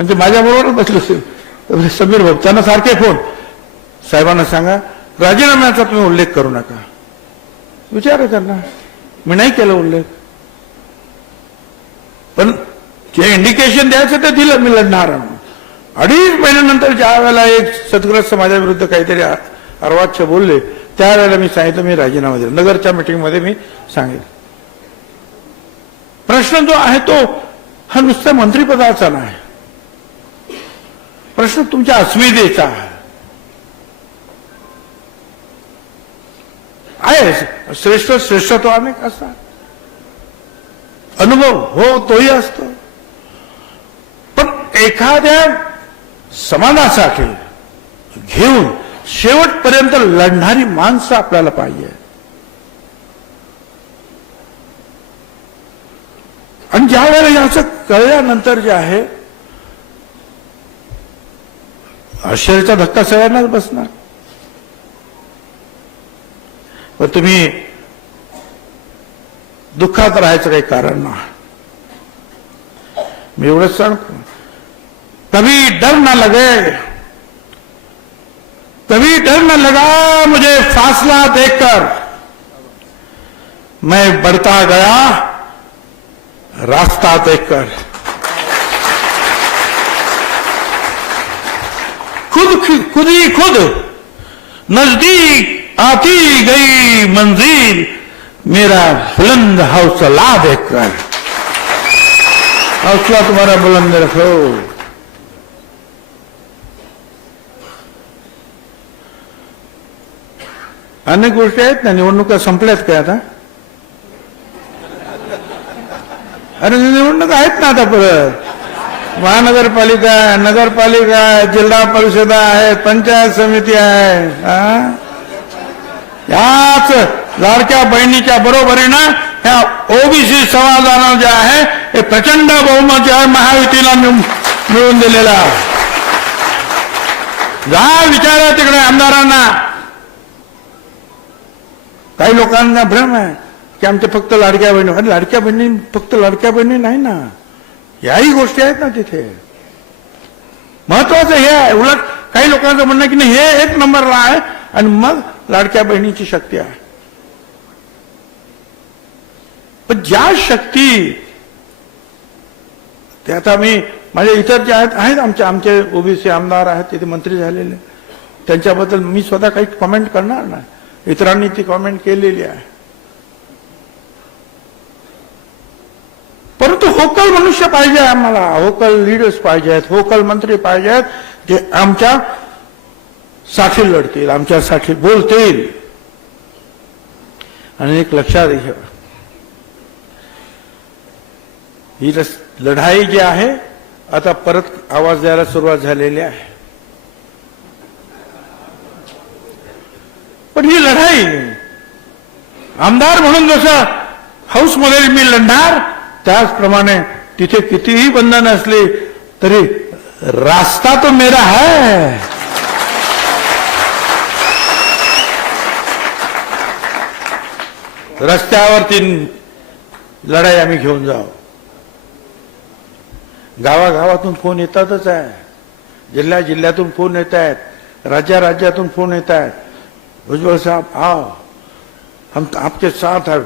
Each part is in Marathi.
म्हणजे माझ्याबरोबरच बसले असेल समीर भक्तांना त्यांना सारखे फोन साहेबांना सांगा राजीनाम्याचा तुम्ही उल्लेख करू नका विचार त्यांना मी नाही केलं उल्लेख पण जे इंडिकेशन द्यायचं ते दिलं मी लढणार अडीच महिन्यानंतर ज्या वेळेला एक सदग्रस्त विरुद्ध काहीतरी अर्वाच्य बोलले त्यावेळेला मी सांगितलं मी राजीनामा दिला नगरच्या मिटिंगमध्ये मी सांगेल प्रश्न जो आहे तो हा नुसत्या मंत्रिपदाचा नाही प्रश्न तुमच्या अस्मितेचा आहे श्रेष्ठ तो अनेक असतात अनुभव हो तोही असतो पण एखाद्या समाजासाठी घेऊन शेवटपर्यंत लढणारी माणसं आपल्याला पाहिजे आणि ज्यावेळेला वेळेला कळल्यानंतर जे आहे आश्चर्याचा धक्का सगळ्यांनाच बसणार व तुम्ही दुःखात राहायचं काही कारण ना मी एवढंच सांगतो कभी डर ना लगे कभी डर ना लगा मुझे फासला देखकर मैं बढ़ता गया रास्ता देखकर खुद खुदी खुद नजदीक आती गई मंजिल मेरा बुलंद हौसला देखकर हौसला तुम्हारा बुलंद रखो अनेक गोष्ट आहेत ना निवडणुका संपल्यात काय आता अरे निवडणुका आहेत ना आता परत महानगरपालिका आहे नगरपालिका आहे जिल्हा परिषद आहे पंचायत समिती आहे याच लाडक्या बहिणीच्या बरोबरीनं ह्या ओबीसी समाजानं जे आहे हे प्रचंड बहुमत जे आहे महायुतीला मिळून दिलेला जा विचारा तिकडे आमदारांना काही लोकांना भ्रम आहे की आमच्या फक्त लाडक्या बहिणी लाडक्या बहिणी फक्त लाडक्या बहिणी नाही ना याही गोष्टी आहेत ना तिथे महत्वाचं हे आहे उलट काही लोकांचं म्हणणं की नाही हे एक नंबरला आहे आणि मग लाडक्या बहिणीची शक्ती आहे पण ज्या शक्ती ते आता मी माझे इतर जे आहेत आहेत आमचे आमचे ओबीसी आमदार आहेत तिथे मंत्री झालेले त्यांच्याबद्दल मी स्वतः काही कॉमेंट करणार नाही इतरांनी ती कॉमेंट केलेली आहे परंतु होकल मनुष्य पाहिजे आम्हाला होकल लीडर्स पाहिजे आहेत होकल मंत्री पाहिजे आहेत जे आमच्या साठी लढतील आमच्यासाठी बोलतील आणि एक लक्षात घ्या ही लढाई जी आहे आता परत आवाज द्यायला सुरुवात झालेली आहे पण ही लढाई आमदार म्हणून जसं हाऊसमध्ये मी लढणार त्याचप्रमाणे तिथे कितीही बंधन असली तरी रास्ता तो मेरा है रस्त्यावरती लढाई आम्ही घेऊन जाऊ गावागावातून फोन येतातच आहे जिल्ह्या जिल्ह्यातून फोन येत आहेत राज्या राज्यातून फोन येत आहेत भुजबळ साहेब आव हम आपके साथ है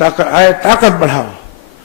ताकत आए ताकत बढ़ाओ